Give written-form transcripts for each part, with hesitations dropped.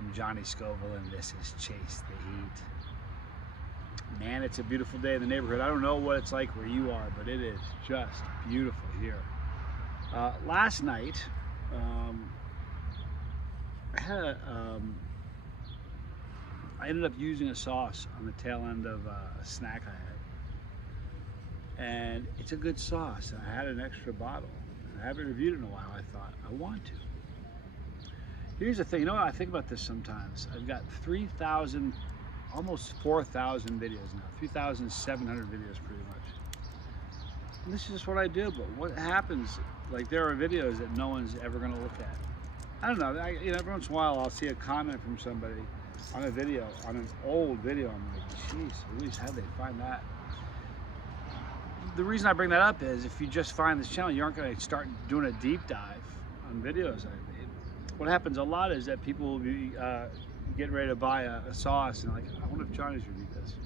I'm Johnny Scoville, and this is Chase the Heat. Man, it's a beautiful day in the neighborhood. I don't know what it's like where you are, but it is just beautiful here. Last night, I ended up using a sauce on the tail end of a snack I had. And it's a good sauce. I had an extra bottle. I haven't reviewed it in a while. I thought, I want to. Here's the thing, you know what, I think about this sometimes. I've got 3,000, almost 4,000 videos now, 3,700 videos pretty much. And this is just what I do, but what happens, like there are videos that no one's ever gonna look at. I don't know, every once in a while I'll see a comment from somebody on a video, on an old video, I'm like, geez, at least how'd they find that? The reason I bring that up is if you just find this channel, you aren't gonna start doing a deep dive on videos I made. What happens a lot is that people will be getting ready to buy a sauce and like, I wonder if Johnny's reviewed this.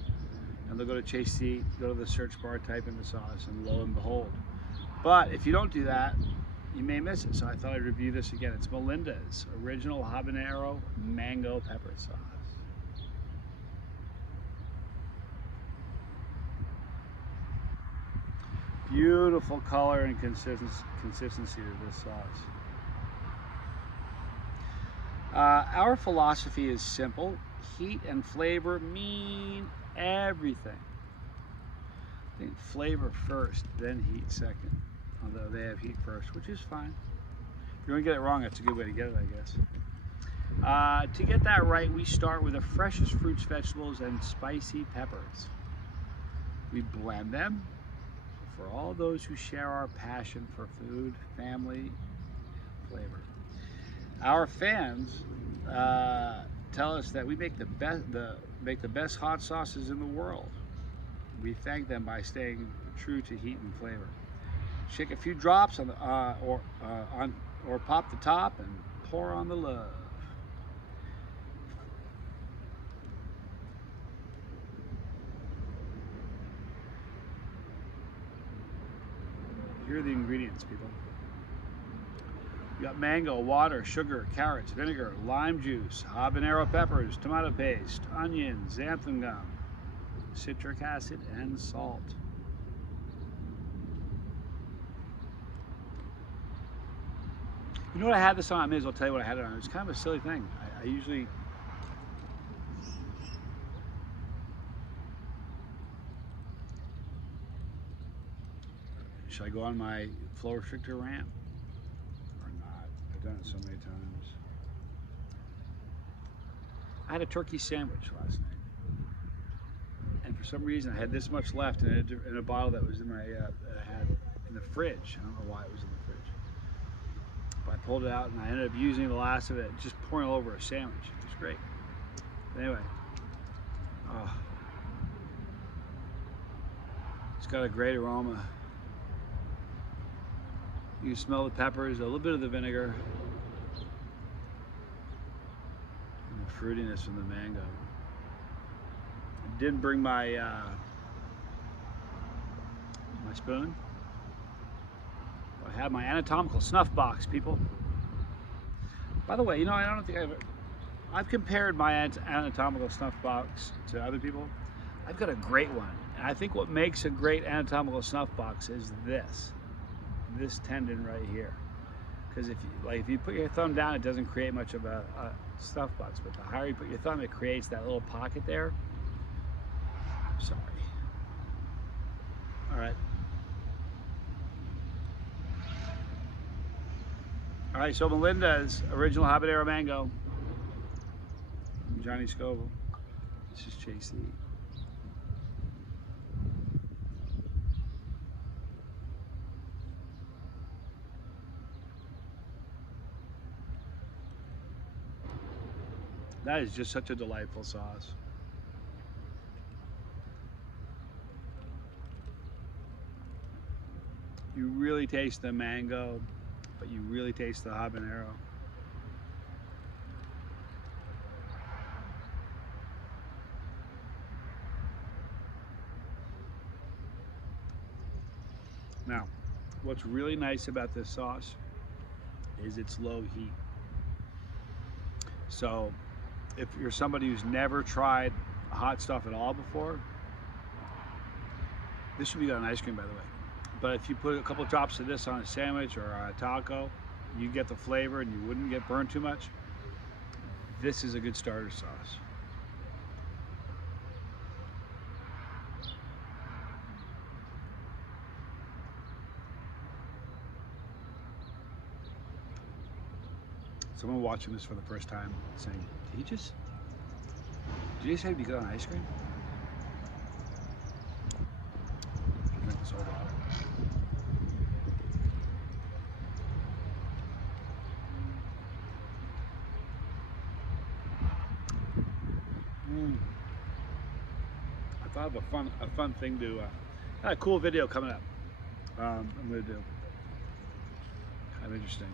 And they'll go to Chase the Heat, go to the search bar, type in the sauce, and lo and behold. But if you don't do that, you may miss it. So I thought I'd review this again. It's Melinda's original habanero mango pepper sauce. Beautiful color and consistency of this sauce. Our philosophy is simple. Heat and flavor mean everything. I think flavor first, then heat second. Although they have heat first, which is fine. If you're gonna get it wrong, that's a good way to get it, I guess. To get that right, we start with the freshest fruits, vegetables, and spicy peppers. We blend them for all those who share our passion for food, family, flavor. Our fans tell us that we make the best hot sauces in the world. We thank them by staying true to heat and flavor. Shake a few drops on the or pop the top and pour on the love. Here are the ingredients, people. You got mango, water, sugar, carrots, vinegar, lime juice, habanero peppers, tomato paste, onions, xanthan gum, citric acid, and salt. You know what I had this on? I may as well tell you what I had it on. It's kind of a silly thing. I usually... Should I go on my flow restrictor rant? I've done it so many times. I had a turkey sandwich last night, and for some reason I had this much left in a bottle that was in my that I had in the fridge. I don't know why it was in the fridge, but I pulled it out and I ended up using the last of it, just pouring it over a sandwich. It was great. But anyway, it's got a great aroma. You can smell the peppers, a little bit of the vinegar, and the fruitiness from the mango. I didn't bring my my spoon. I have my anatomical snuff box, people. By the way, you know, I don't think I've compared my anatomical snuff box to other people. I've got a great one, and I think what makes a great anatomical snuff box is this tendon right here, because if you put your thumb down, it doesn't create much of a snuff box, but the higher you put your thumb, it creates that little pocket there. Sorry. All right, so Melinda's original habanero mango. I'm Johnny Scoville. This is Chase the Heat. That is just such a delightful sauce. You really taste the mango, but you really taste the habanero. Now, what's really nice about this sauce is it's low heat. So if you're somebody who's never tried hot stuff at all before, this should be on ice cream, by the way. But if you put a couple drops of this on a sandwich or a taco, you get the flavor and you wouldn't get burned too much. This is a good starter sauce. Someone watching this for the first time saying, did you just say it'd be good on ice cream? Drink this whole bottle. I thought of a fun thing to, I had a cool video coming up. I'm gonna do. Kind of interesting.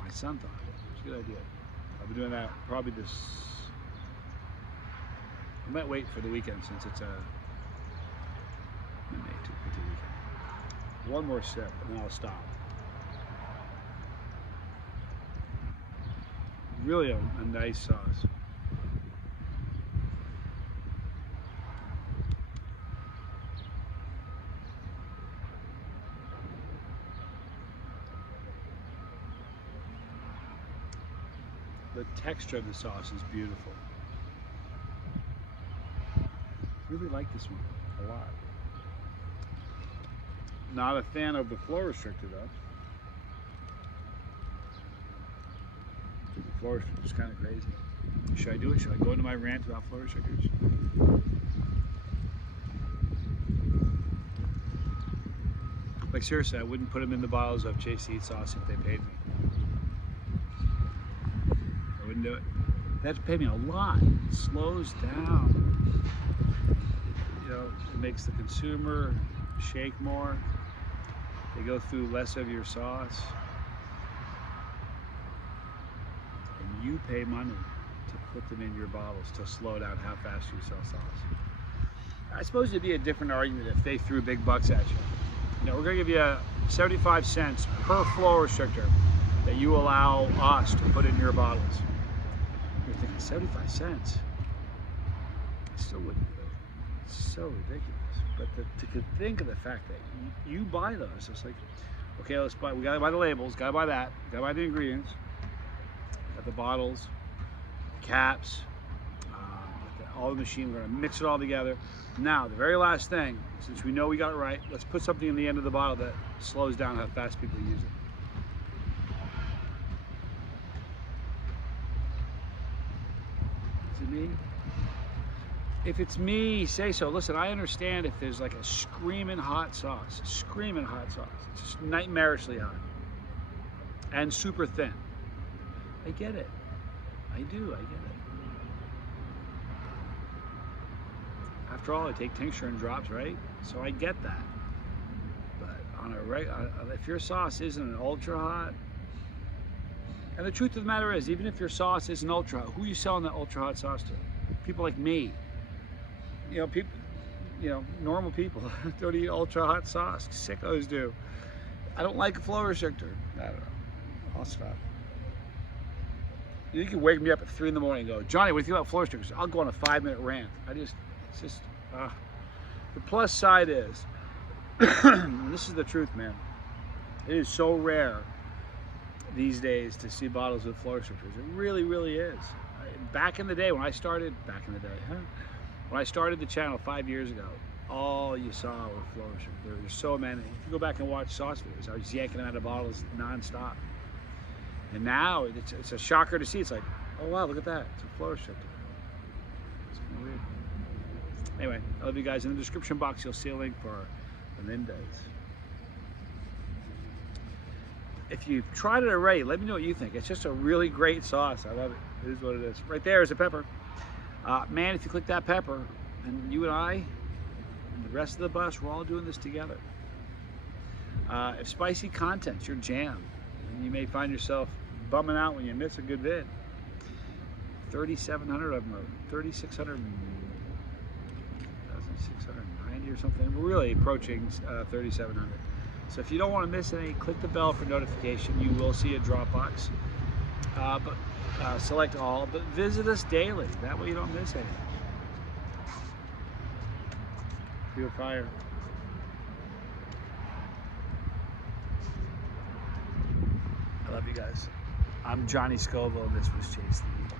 My son thought it's a good idea. I'll be doing that probably this. I might wait for the weekend since it's a weekend. One more sip and then I'll stop. Really a nice sauce. The texture of the sauce is beautiful. Really like this one a lot. Not a fan of the flow restrictor though. The flow restrictor is kind of crazy. Should I do it? Should I go into my rant about flow restrictors? Like seriously, I wouldn't put them in the bottles of Chase Heat sauce if they paid me. Wouldn't do it. They have to pay me a lot. It slows down. You know, it makes the consumer shake more. They go through less of your sauce. And you pay money to put them in your bottles to slow down how fast you sell sauce. I suppose it'd be a different argument if they threw big bucks at you. You know, we're gonna give you 75 cents per flow restrictor that you allow us to put in your bottles. You're thinking 75 cents? I still wouldn't do it. It's so ridiculous. But to think of the fact that you buy those, it's like, okay, let's buy, we gotta buy the labels, gotta buy that, gotta buy the ingredients, got the bottles, the caps, all the machine, we're gonna mix it all together. Now, the very last thing, since we know we got it right, let's put something in the end of the bottle that slows down how fast people use it. Me? If it's me, say so. Listen, I understand if there's like a screaming hot sauce. It's just nightmarishly hot and super thin. I get it. I do. I get it. After all, I take tincture and drops, right? So I get that. But on a if your sauce isn't an ultra hot. And the truth of the matter is, even if your sauce isn't ultra hot, who are you selling that ultra hot sauce to? People like me. You know, people, normal people don't eat ultra hot sauce. Sickos do. I don't like a flow restrictor. I don't know. I'll stop. You can wake me up at 3 in the morning and go, Johnny, what do you think about flow restrictors? I'll go on a 5-minute rant. The plus side is, and this is the truth, man. It is so rare these days to see bottles with flow restrictors. It really, really is. Back in the day when I started, when I started the channel 5 years ago, all you saw were flow restrictors. There were so many. If you go back and watch sauce videos, I was yanking them out of bottles non-stop. And now it's a shocker to see. It's like, oh wow, look at that. It's a flow restrictor. It's kind of weird. Anyway, I love you guys. In the description box, you'll see a link for Melinda's. If you've tried it already, let me know what you think. It's just a really great sauce. I love it. It is what it is. Right there is a pepper. Man, if you click that pepper, and you and I, and the rest of the bus, we're all doing this together. If spicy content's your jam, and you may find yourself bumming out when you miss a good vid. 3,700 of them, or 3,690 or something. We're really approaching 3,700. So if you don't want to miss any, click the bell for notification. You will see a Dropbox. But select all, but visit us daily. That way you don't miss anything. Feel fire. I love you guys. I'm Johnny Scoville, and this was Chase the Eagle.